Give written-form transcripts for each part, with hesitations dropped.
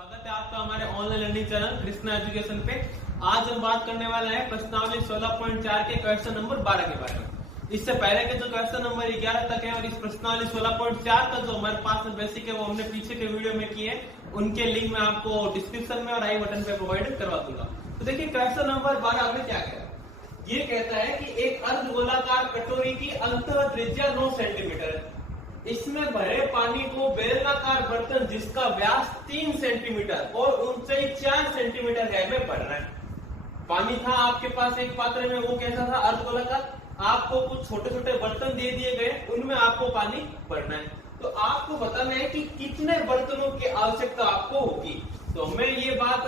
स्वागत है आपका हमारे online learning channel Krishna education पे। आज हम बात करने वाला है प्रश्नावली 16.4 के क्वेश्चन नंबर 12 के बारे में। इससे पहले के जो क्वेश्चन नंबर 11 तक है और इस प्रश्नावली 16.4 का जो हमारे पास में बेसिक है वो हमने पीछे के वीडियो में किए, उनके लिंक मैं आपको डिस्क्रिप्शन में और आई बटन पे प्रोवाइड करवा दूंगा। तो देखिए क्वेश्चन नंबर 12 में क्या कह रहा है। ये कहता है कि एक अर्धगोलाकार कटोरी की अंतः त्रिज्या 9 सेंटीमीटर है। इसमें भरे पानी को बेलनाकार बर्तन जिसका व्यास 3 सेंटीमीटर और ऊंचाई 4 सेंटीमीटर है में भरना है। पानी था आपके पास एक पात्र में, वो कैसा था, अर्धगोलाकार। आपको कुछ छोटे छोटे बर्तन दे दिए गए, उनमें आपको पानी भरना है। तो आपको बताना है कि कितने बर्तनों की आवश्यकता आपको होगी। तो हमें ये बात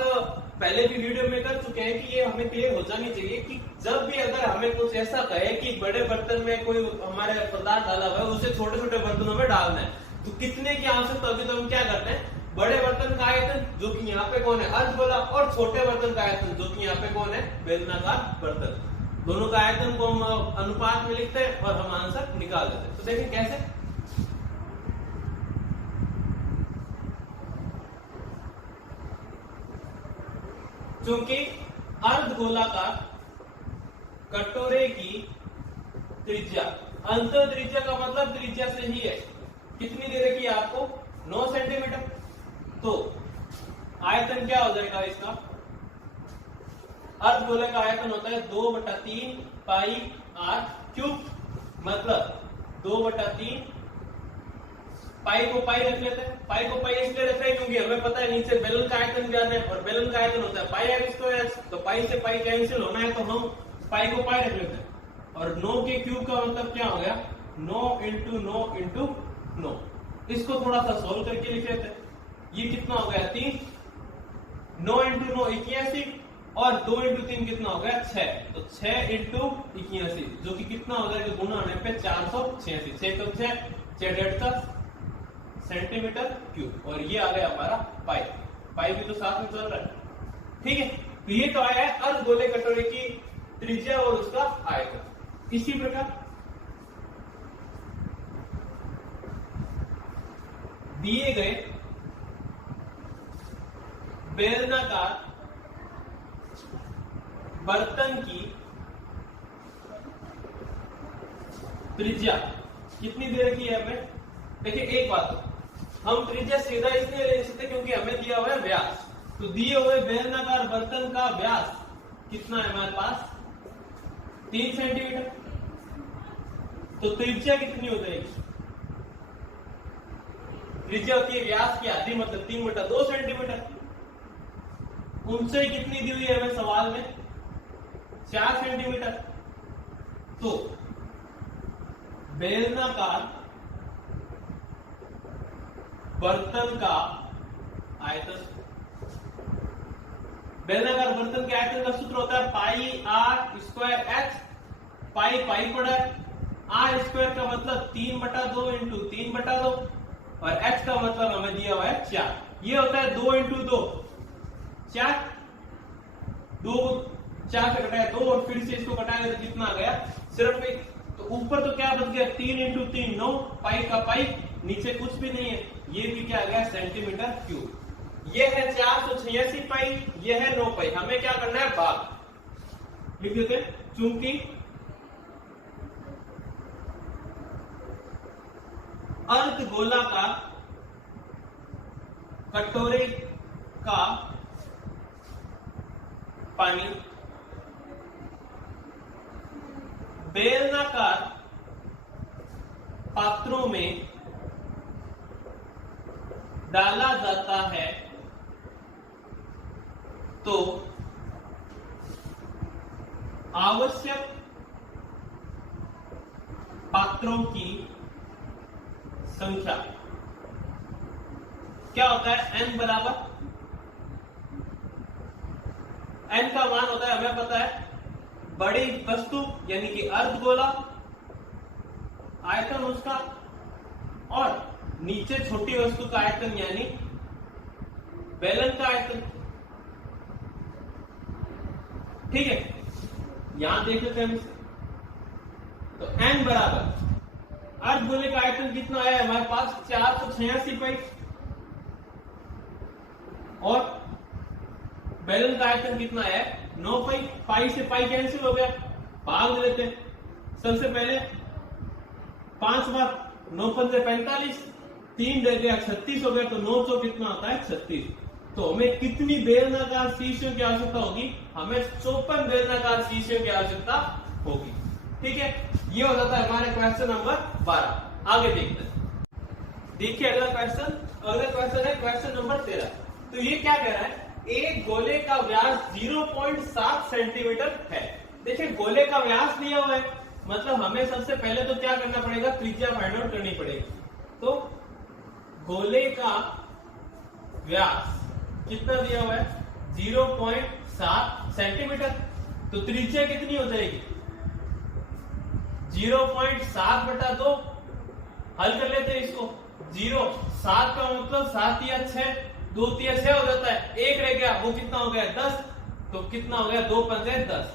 पहले भी वीडियो में कर चुके हैं कि ये हमें क्लियर हो जानी चाहिए कि जब भी अगर हमें कुछ ऐसा कहे कि बड़े बर्तन में कोई हमारे पदार्थ डाला हुआ है उसे छोटे छोटे बर्तनों में डालना है, तो कितने की आवश्यकता होगी। तो हम क्या करते हैं, बड़े बर्तन का आयतन जो कि यहाँ पे कौन है, अर्धगोला, और छोटे बर्तन का आयतन जो कि यहाँ पे कौन है, बेलनाकार बर्तन। दोनों का आयतन को हम अनुपात में लिखते हैं और हम आंसर निकाल देते हैं। तो देखिए कैसे, चूंकि अर्धगोलाकार कटोरे की त्रिज्या, अंत त्रिज्या का मतलब त्रिज्या से ही है, कितनी दे रखी है आपको, 9 सेंटीमीटर। तो आयतन क्या हो जाएगा इसका, अर्धगोले का आयतन होता है 2/3 पाई r क्यूब, मतलब 2/3 पाई को पाई रख लेते हैं। पाई को पाई इसलिए रख रहे हैं क्योंकि हमें पता है नीचे बेलन का आयतन ज्ञान है और बेलन का आयतन होता है पाई r स्क्वायर। तो पाई से पाई कैंसिल होना है तो हम पाई को पाई रख लेते हैं। और 9 के क्यूब का मतलब क्या हो गया, 9 इंटू 9 इंटू 9। इसको थोड़ा सा सोल्व करके लिख लेते हैं। ये कितना हो गया, 3। 9 इंटू 9 81 और 2 इंटू 3 कितना हो गया, 6। तो 6 इंटू 81 जो कि कितना हो जाएगा, गुना होने पे 486। 6 कम 6 डेढ़ का सेंटीमीटर क्यूब। और ये आ गया हमारा पाई। पाई भी तो साथ में चल रहा है, ठीक है। तो ये तो आया है अर्धगोले कटोरे की त्रिज्या और उसका आयतन। इसी प्रकार दिए गए बेलनाकार बर्तन की त्रिज्या कितनी दे रखी है हमें। देखिए एक बात, हम त्रिज्या सीधा इसलिए ले सकते क्योंकि हमें दिया हुआ है व्यास। तो दिए हुए बेलनाकार बर्तन का व्यास कितना है हमारे पास, 3 सेंटीमीटर। तो त्रिज्या कितनी हो जाएगी, त्रिज्या होती है व्यास की आधी, मतलब 3/2 सेंटीमीटर। ऊंचाई कितनी दी हुई है हमें सवाल में, 4 सेंटीमीटर। तो बेलनाकार बर्तन का आयतन, बेलनाकार बर्तन के आयतन का सूत्र होता है पाई r स्क्वायर h। पाई पाई पड़ा है, r स्क्वायर का मतलब 3/2 इंटू 3/2 और h का मतलब हमें दिया हुआ है 4। ये होता है 2 इंटू 2 4, 2 4 से कटाया 2 और फिर से इसको कटाएंगे तो कितना आ गया, सिर्फ एक। तो ऊपर तो क्या बच गया, 3 इंटू 3 9, पाई का पाई, नीचे कुछ भी नहीं है। ये भी क्या आ गया, सेंटीमीटर क्यूब। ये है 486 पाई, ये है 9 पाई। हमें क्या करना है, भाग लिख देते हैं। चूंकि अर्धगोलाकार कटोरे का पानी बेलनाकार पात्रों में डाला जाता है, तो आवश्यक पात्रों की संख्या क्या होता है, n बराबर, n का मान होता है हमें पता है, बड़ी वस्तु यानी कि अर्धगोला, आयतन उसका, और नीचे छोटी वस्तु का आयतन यानी बेलन का आयतन, ठीक है। यहां देख लेते हैं। तो n बराबर अर्धगोले का आयतन कितना आया हमारे पास, 486 पाई। और बैलन का आयतन कितना है 9 पाई। पाई से पाई कैंसिल हो गया, भाग लेते हैं। सबसे पहले 5 बार 9 पंजे 45, 3 रह गया 36 हो गया, तो 9 चौक कितना होता है 36। तो हमें कितनी बेलनाकार शीशियों की आवश्यकता होगी? हमें 54 बेलनाकार शीशियों की आवश्यकता होगी। ठीक है, ये हो जाता है हमारे क्वेश्चन नंबर 12। आगे देखते हैं। देखिए अगला क्वेश्चन है क्वेश्चन नंबर 13। तो ये क्या कह रहा है? एक गोले का व्यास 0.7 सेंटीमीटर है। देखिए गोले का व्यास दिया हुआ है, मतलब हमें सबसे पहले तो क्या करना पड़ेगा? त्रिज्या फाइंड आउट करनी पड़ेगी। तो गोले का व्यास कितना दिया हुआ है? 0.7 सेंटीमीटर। तो त्रिज्या कितनी हो जाएगी? 0.7 बटा 2। हल कर लेते हैं इसको। 7 का मतलब 7 या 6, 2 तिया 6 हो जाता है। 1 रह गया, वो कितना हो गया 10। तो कितना हो गया 2 पंजे 10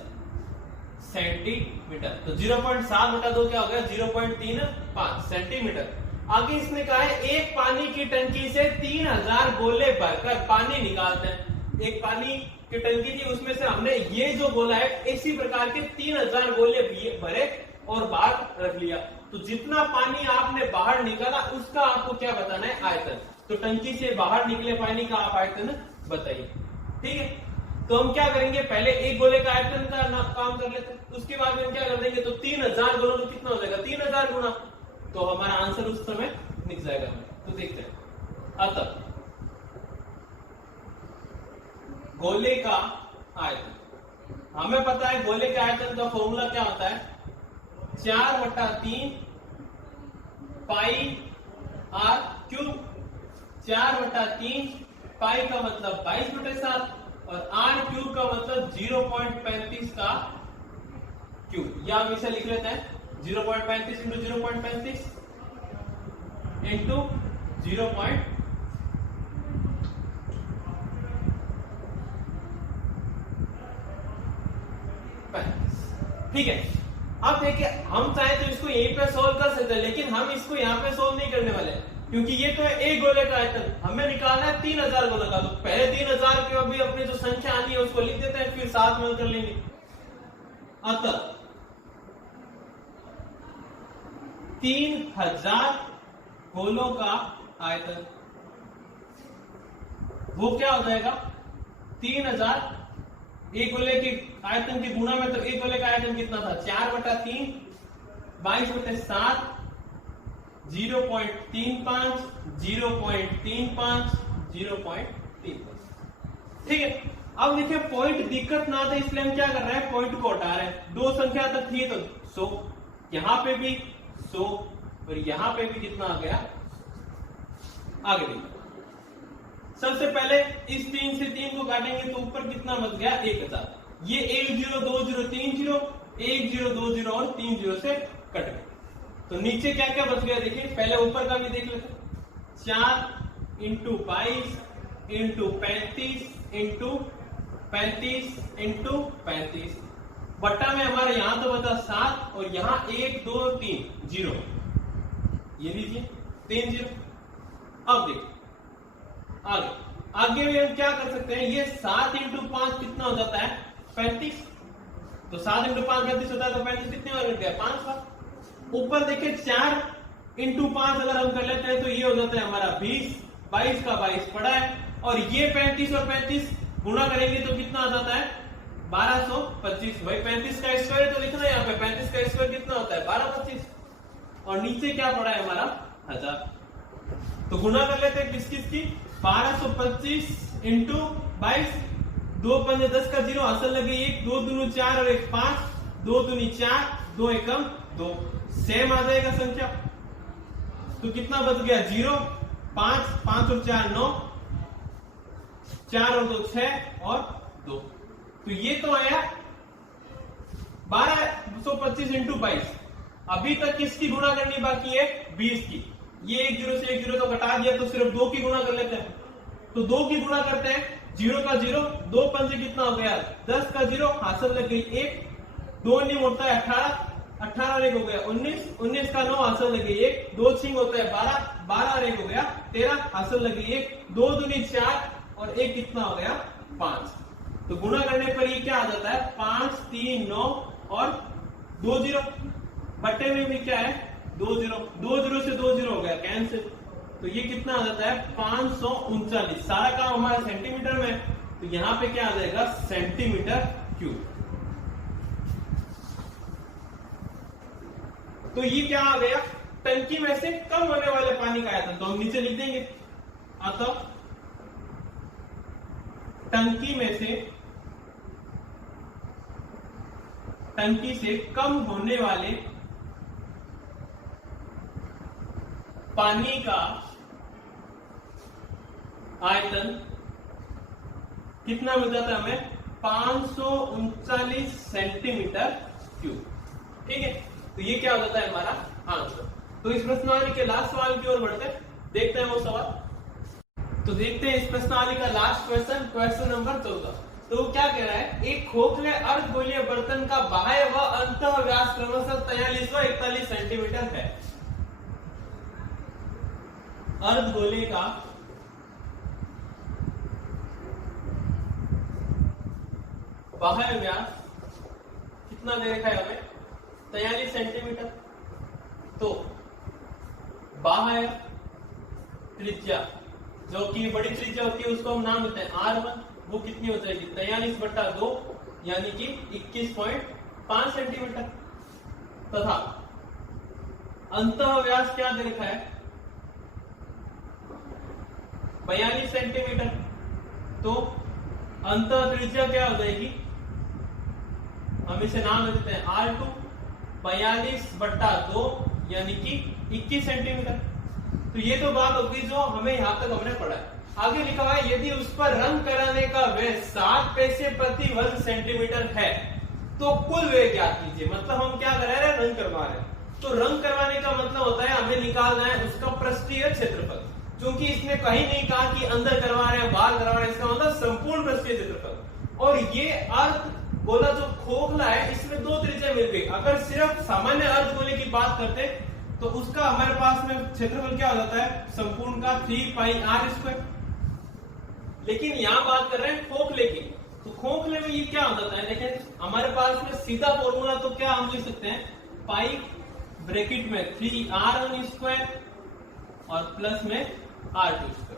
सेंटीमीटर। तो 0.7 बटा 2 क्या हो गया? 0.35 सेंटीमीटर। आगे इसने कहा है एक पानी की टंकी से 3000 गोले भरकर पानी निकालते हैं। एक पानी की टंकी थी, उसमें से हमने ये जो गोला है इसी प्रकार के 3000 गोले भरे और बाहर रख लिया। तो जितना पानी आपने बाहर निकाला उसका आपको क्या बताना है? आयतन। तो टंकी से बाहर निकले पानी का आप आयतन बताइए। ठीक है, तो हम क्या करेंगे? पहले एक गोले का आयतन का काम कर लेते हैं, उसके बाद हम क्या कर देंगे? तो 3000 गोलों में कितना हो जाएगा? 3000 गुना। तो हमारा आंसर उस समय निकल जाएगा। तो देखते हैं। अतः गोले का आयतन, हमें पता है गोले के आयतन का फॉर्मूला क्या होता है? 4/3 पाई आर क्यूब। 4/3 पाई का मतलब 22/7 और आर क्यूब का मतलब 0.35 का क्यूब। या हम इसे लिख लेते हैं 0.35 इंटू 0.35 इंटू 0.35। ठीक है, अब देखिए हम चाहे तो इसको यहीं पे सोल्व कर सकते हैं, लेकिन हम इसको यहाँ पे सोल्व नहीं करने वाले, क्योंकि ये तो है एक गोले का आयतन, हमें निकालना है 3000 गोले का। तो पहले 3000 के अभी अपनी जो संख्या आनी है उसको लिख देते हैं, फिर साथ में कर लेंगे। अतः 3000 गोलों का आयतन वो क्या हो जाएगा? 3000 एक गोले के आयतन की गुणा में, तो एक गोले का आयतन कितना था? 4/3 22/7 0.35 0.35 0.35। ठीक है, अब देखिए पॉइंट दिक्कत ना था, इसलिए हम क्या कर रहे हैं? पॉइंट को हटा रहे हैं। 2 संख्या तक थी तो 100, यहां पे भी 100 और यहां पे भी कितना आ गया? आगे देखिए, सबसे पहले इस 3 से 3 को काटेंगे तो ऊपर कितना बच गया? 1000। ये 1 0 2 0 3 0 1 0 2 0 और 3 0 से कट गए। तो नीचे क्या क्या बच गया? देखिए पहले ऊपर का भी देख लेते हैं। 4 इंटू 22 इंटू 35 इंटू 35 इंटू 35 बट्टा में हमारे यहां तो बचा 7 और यहां 1 2 3 0, ये लीजिए 3 0। अब देखिए आगे भी हम क्या कर सकते हैं? ये 7 इंटू 5 कितना हो जाता है? 35। तो 7 इंटू 5 35 होता है, तो 35 कितने बार कट गया? 5 बार। ऊपर देखिए 4 इंटू 5 अगर हम कर लेते हैं तो ये हो जाता है हमारा 20, 22 का 22 पड़ा है, और ये 35 और 35 गुणा करेंगे तो कितना आ जाता है? 1225। भाई 35 का स्क्वायर तो लिखना है यहाँ पे, 35 का स्क्वायर कितना होता है? 1225। और नीचे क्या पड़ा है हमारा? 1000। तो गुणा कर लेते हैं किस किस की? 1225 इंटू 22, 2 पंजे 10 का 0, असल लगे 1, 2 दूनी 4 और 1 5, 2 दूनी 4, 2 एकम 2, सेम आ जाएगा संख्या। तो कितना बच गया? 0 5 5 और 4 9, 4 और 2 6 और 2। तो ये तो आया 1225 इंटू 22। अभी तक किसकी गुणा करनी बाकी है? 20 की। ये 1 0 से 1 0 तो घटा दिया, तो सिर्फ 2 की गुणा कर लेते हैं। तो 2 की गुणा करते हैं, 0 का 0, 2 पंजे कितना हो गया? 10 का 0, हासिल लग गई 1, 2 नहीं होता है 18, 18 और 1 हो गया 19, 19 का 9 हासिल लग गई 1, 2 छिंग होता है 12, 12 और 1 हो गया 13, हासिल लग गई 1, 2 दूनी 4, और एक कितना हो गया 5। तो गुणा करने पर ये क्या आ जाता है 5 3 9 और 2 0 बटे में भी क्या है 2 0, 2 0 से 2 0 हो गया कैंसिल। तो ये कितना आ जाता है 539। सारा काम हमारा सेंटीमीटर में, तो यहां पे क्या आ जाएगा सेंटीमीटर क्यूब। तो ये क्या आ गया टंकी में से कम होने वाले पानी का आयतन। तो हम नीचे लिख देंगे अतः टंकी से कम होने वाले पानी का आयतन कितना मिल जाता है हमें 539 सेंटीमीटर क्यूब। ठीक है, तो ये क्या हो जाता है हमारा आंसर। तो इस प्रश्नावली के लास्ट सवाल की ओर बढ़ते हैं, देखते हैं वो सवाल। तो देखते हैं इस प्रश्नावली का लास्ट क्वेश्चन नंबर 14। तो वो क्या कह रहा है, एक खोखले अर्धगोलीय बर्तन का बाह्य व अंतः व्यास क्रमशः 43 व 41 सेंटीमीटर है। अर्धगोले का बाह्य व्यास कितना दे रखा है हमें 43 सेंटीमीटर। तो बाह्य त्रिज्या जो कि बड़ी त्रिज्या होती है उसको हम नाम देते हैं R1, वो कितनी हो जाएगी 43/2 यानी कि 21.5 सेंटीमीटर। तथा अंतः व्यास क्या दे रखा है 42 सेंटीमीटर। तो अंतः त्रिज्या क्या हो जाएगी, हम इसे नाम देते हैं R2, 42/2 यानी कि 21 सेंटीमीटर। तो ये तो बात होगी जो हमें यहां तक हमने पढ़ा है। आगे लिखा हुआ है यदि उस पर रंग कराने का व्यय 7 पैसे प्रति वर्ग सेंटीमीटर है तो कुल व्यय ज्ञात कीजिए। मतलब हम क्या करा रहे हैं, रंग करवा रहे हैं। तो रंग करवाने का मतलब होता है हमें निकालना है उसका पृष्ठीय क्षेत्रफल। क्योंकि इसने कहीं नहीं कहा कि अंदर करवा रहे हैं बाहर करवा रहे हैं, इसका मतलब संपूर्ण पृष्ठीय क्षेत्रफल। और ये अर्धगोला जो खोखला है इसमें 2 त्रिज्या मिल गई। अगर सिर्फ सामान्य अर्धगोले की बात करते तो उसका हमारे पास में क्षेत्रफल क्या हो जाता है संपूर्ण का 3πr²। लेकिन यहां बात कर रहे हैं खोखले की। तो खोखले में ये क्या हो जाता है, देखें हमारे पास में सीधा फॉर्मूला तो क्या हम लिख सकते हैं पाई ब्रैकेट में 3r1² और प्लस में r2²।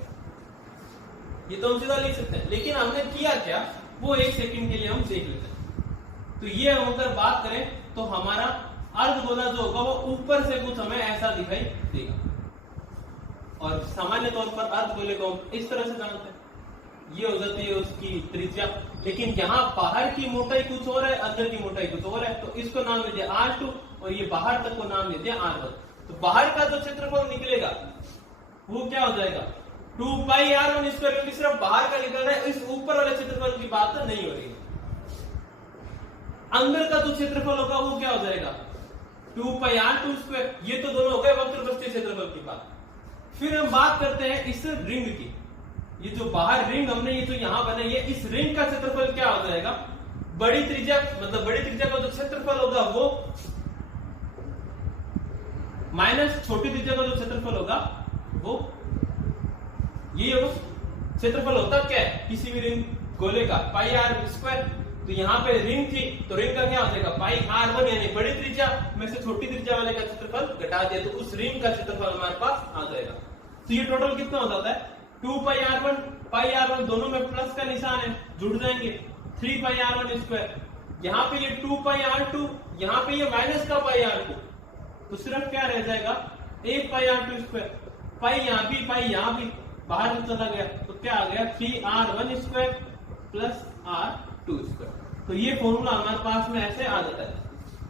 ये तो हम सीधा लिख सकते हैं, लेकिन हमने किया क्या वो 1 सेकंड के लिए हम देख लेते हैं। तो ये हम अगर बात करें तो हमारा अर्धगोला जो होगा वो ऊपर से कुछ हमें ऐसा दिखाई देगा। और सामान्य तौर पर अर्धगोले को हम इस तरह से जानते हैं, ये हो जाती है उसकी त्रिज्या। लेकिन यहाँ बाहर की मोटाई कुछ और है, अंदर की मोटाई कुछ और है। तो इसको नाम दे दिया R2 और ये बाहर तक को नाम दे दिया R1। तो बाहर का जो क्षेत्रफल निकलेगा वो क्या हो जाएगा 2πr1², क्योंकि सिर्फ बाहर का निकल रहा है, इस ऊपर वाले क्षेत्रफल की बात नहीं हो रही है। अंदर का जो क्षेत्रफल होगा वो क्या हो जाएगा 2πr2²। ये तो दोनों हो गए वक्रपृष्ठीय क्षेत्रफल की बात। फिर हम बात करते हैं इस रिंग की। ये जो बाहर रिंग हमने ये जो यहां बनाई है, इस रिंग का क्षेत्रफल क्या हो जाएगा बड़ी त्रिज्या, मतलब बड़ी त्रिज्या का जो क्षेत्रफल होगा वो माइनस छोटी त्रिज्या का जो क्षेत्रफल होगा वो ये होगा। क्षेत्रफल होता क्या है किसी भी रिंग गोले का πr²। तो यहाँ पे रिंग थी तो रिंग का क्या हो जाएगा πr1 यानी बड़ी त्रिज्या में से छोटी त्रिज्या वाले का क्षेत्रफल घटा दिया तो उस रिंग का क्षेत्रफल हमारे पास आ जाएगा। तो ये टोटल कितना हो जाता है 2πr1 दोनों में प्लस का निशान है, जुड़ जाएंगे 3πr1²। यहाँ पे ये 2πr2, यहाँ पे ये माइनस का πr2, तो सिर्फ क्या रह जाएगा 1πr2²। पाई यहाँ भी बाहर में चला गया तो क्या आ गया 3r1² प्लस r2²। तो ये फॉर्मूला हमारे पास में ऐसे आ जाता है।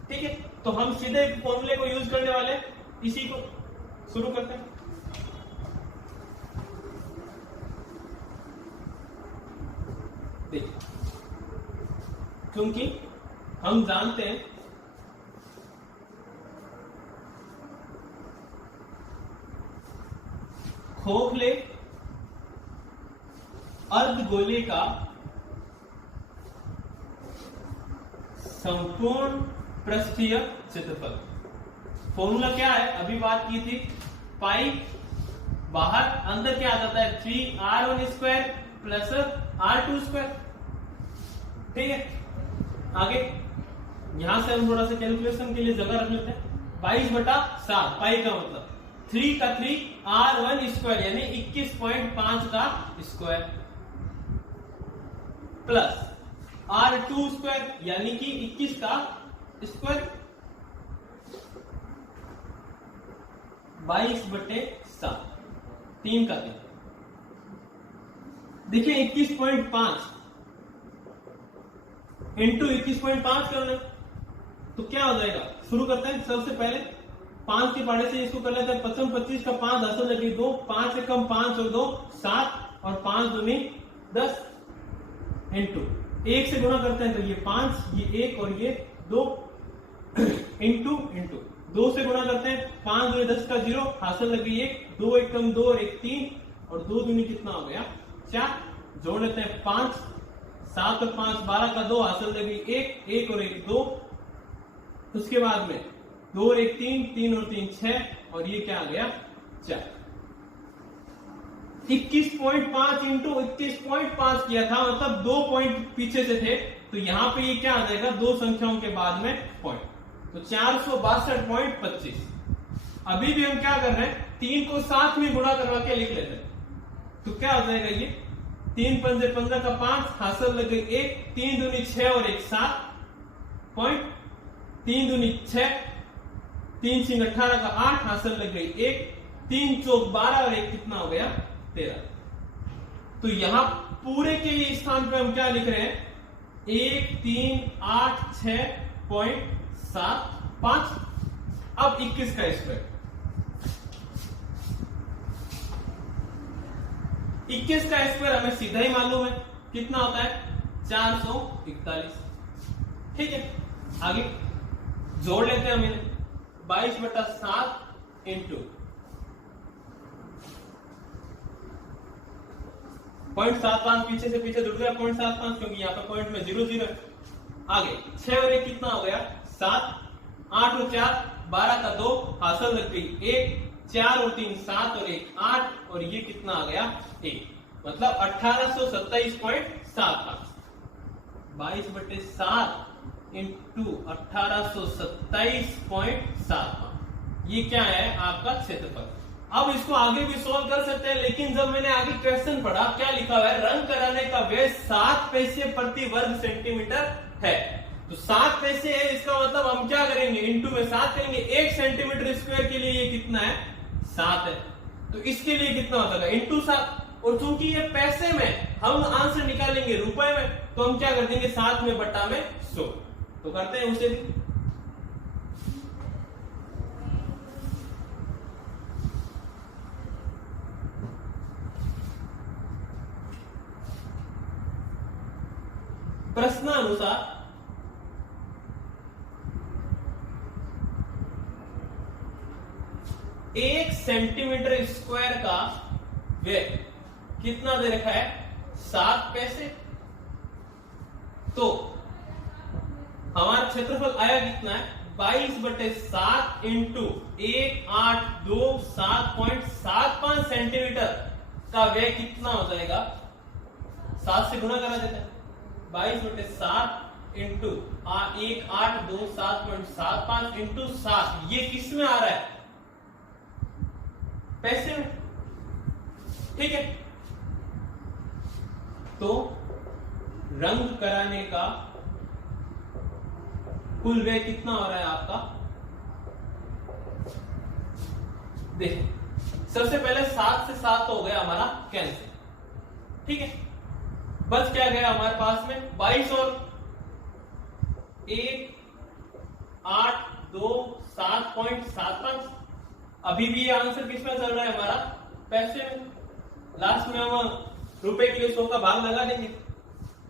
ठीक है, तो हम सीधे फॉर्मूले को यूज करने वाले इसी को शुरू करते हैं। देखिए, क्योंकि हम जानते हैं खोखले अर्धगोले का संपूर्ण पृष्ठीय क्षेत्रफल। फॉर्मूला क्या है अभी बात की थी, पाई बाहर अंदर क्या आ जाता है 3r1² प्लस R2 स्क्वायर। ठीक है, आगे यहां से हम थोड़ा सा कैलकुलेशन के लिए जगह रख लेते हैं। 22/7 पाई का मतलब 3 का 3 R1 स्क्वायर यानी 21.5 का स्क्वायर प्लस R2 स्क्वायर यानी कि 21 का स्क्वायर 22/7 3 का 3। देखिए 21.5 इंटू 21.5 करना तो क्या हो जाएगा। शुरू करते हैं सबसे पहले 5 के पढ़े से इसको कर लेते हैं। 25 का 5 10 लगी 2, 5 से कम 5 और 2 7 और 5 दूनी 10 इंटू 1 से गुणा करते हैं तो ये 5 ये 1 और ये 2 इंटू 2 से गुणा करते हैं 5 दूनी 10 का 0 हासिल लगी 1, 2 1 कम 2 और 1 3 और 2 दूनी कितना हो गया 4। जोड़ लेते हैं 5 7 और 5 12 का 2 हासिल लगी 1 1 और 1 2। उसके बाद में 2 और 1 3 3 और 3 6 और ये क्या आ गया 4। 21.5 इंटू 21.5 किया था मतलब 2 पॉइंट पीछे से थे तो यहां पे ये क्या आ जाएगा 2 संख्याओं के बाद में पॉइंट तो 462.25। अभी भी हम क्या कर रहे हैं 3 को साथ में गुणा करवा के लिख लेते हैं तो क्या हो जाएगा ये 3 पंजे 15 का 5 हासिल लग गई 1 3 दूनी 6 और 1 7 पॉइंट 3 दूनी 6 3 सिंह 18 का 8 हासिल लग गई 1 3 चौक 12 और 1 कितना हो गया 13। तो यहां पूरे के लिए स्थान पे हम क्या लिख रहे हैं 1386.75। अब 21 का स्क्वायर 21 का स्क्वायर हमें सीधा ही मालूम है कितना होता है 441। ठीक है, आगे जोड़ लेते हैं हम इन्हें 22/7 इंटू 0.75 पीछे से पीछे जुड़ गया 0.75 क्योंकि यहाँ पे पॉइंट में 0 0। आगे 6 और 1 कितना हो गया 7 8 और 4 12 का 2 हासिल लग गई 1 4 और 3 7 और 1 8 और ये कितना आ गया 1 मतलब 1827.75। 22/7 इंटू 1827.75 ये क्या है आपका क्षेत्रफल। अब इसको आगे भी सॉल्व कर सकते हैं लेकिन जब मैंने आगे क्वेश्चन पढ़ा क्या लिखा हुआ है रंग कराने का व्यय 7 पैसे प्रति वर्ग सेंटीमीटर है तो 7 पैसे है इसका मतलब हम क्या करेंगे इंटू में 7 करेंगे 1 सेंटीमीटर स्क्वायर के लिए ये कितना है 7 है तो इसके लिए कितना हो जाएगा इंटू 7 और चूंकि ये पैसे में हम आंसर निकालेंगे रुपए में तो हम क्या कर देंगे 7 में बटा में 100 तो करते हैं उसे भी। प्रश्नानुसार 1 सेंटीमीटर स्क्वायर का व्यय कितना दे रखा है 7 पैसे तो हमारा क्षेत्रफल आया कितना है 22/7 इंटू 1827.75 सेंटीमीटर का व्यय कितना हो जाएगा 7 से गुणा करा देते हैं 22/7 इंटू 1827.75 इंटू 7 ये किस में आ रहा है पैसे में। ठीक है, तो रंग कराने का कुल व्यय कितना हो रहा है आपका देखिए सबसे पहले 7 से 7 तो हो गया हमारा कैंसिल। ठीक है, बच क्या गया हमारे पास में 22 और 1 8 2 7.75। अभी भी ये आंसर किसमें चल रहा है हमारा पैसे में। लास्ट में हम रुपए के लिए 100 का भाग लगा देंगे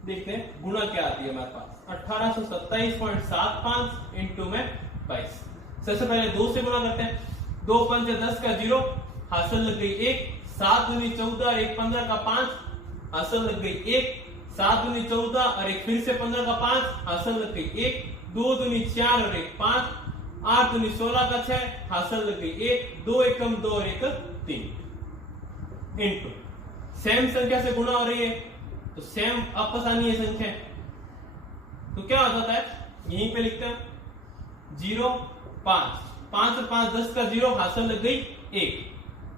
देखते हैं गुणा क्या आती है हमारे पास 1827.75 इंटू में 22। सबसे पहले 2 से गुणा करते हैं 2 पंजे 10 का 0 हासिल लग गई 1 7 दूनी 14 और 1 15 का 5 हासिल लग गई 1 7 दूनी 14 और 1 फिर से 15 का 5 हासिल लग गई 1 2 दूनी 4 और 1 5 8 दूनी 16 का 6 हासिल लग गई 1 2 1 कम 2 और 1 3 इंटू सेम संख्या से गुणा हो रही है तो सेम आपस आनी है संख्या, तो क्या हो जाता है, यहीं पे लिखते हैं 0 5, 5 और 5 10 का 0, हासिल लग गई 1,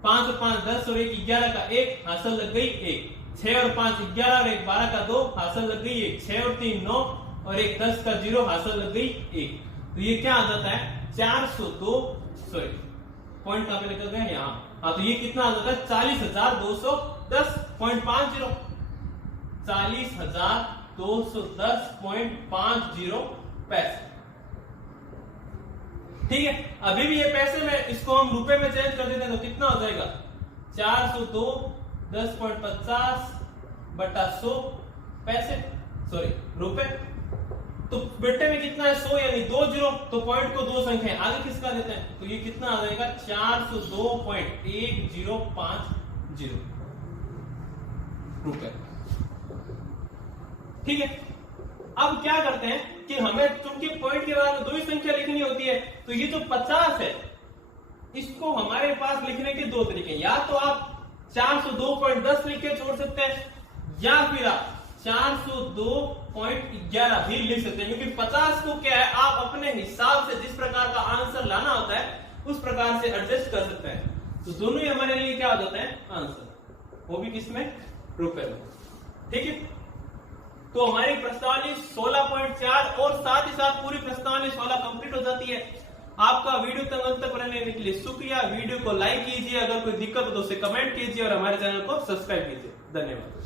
5 और 5 10 और 1 11 का 1, हासिल लग गई 1, 6 और 5 11 और 1 12 का 2, हासिल लग गई 1, 6 और 3 9 और 1 10 का 0, हासिल लग गई 1। तो ये क्या आ जाता है 402, सॉरी पॉइंट कहां पे निकल गया यहाँ, हाँ तो ये कितना आ जाता है 40,210.50, 40,210.50 पैसे। ठीक है, अभी भी ये पैसे में इसको हम रुपए में चेंज कर देते हैं तो कितना हो जाएगा 402.10.50 बटा 100 पैसे, सॉरी रुपए। तो बेटे में कितना है 100 यानी 2 जीरो, तो पॉइंट को 2 संख्या आगे किसका देते हैं, तो ये कितना आ जाएगा 402.1050 रुपए। ठीक है, अब क्या करते हैं कि हमें चूंकि पॉइंट के बाद 2 ही संख्या लिखनी होती है, तो ये जो 50 है इसको हमारे पास लिखने के 2 तरीके, या तो आप 402.10 लिख के छोड़ सकते हैं या फिर आप 402.11 भी लिख सकते हैं, क्योंकि 50 को क्या है आप अपने हिसाब से जिस प्रकार का आंसर लाना होता है उस प्रकार से एडजस्ट कर सकते हैं। तो दोनों ही हमारे लिए क्या हो जाता है आंसर, वो भी किसमें रुपए में। ठीक है, तो हमारी प्रश्नावली 16.4 और साथ ही साथ पूरी प्रश्नावली 16 कंप्लीट हो जाती है। आपका वीडियो तक अंत तक रहने के लिए शुक्रिया। वीडियो को लाइक कीजिए, अगर कोई दिक्कत हो तो उसे कमेंट कीजिए और हमारे चैनल को सब्सक्राइब कीजिए। धन्यवाद।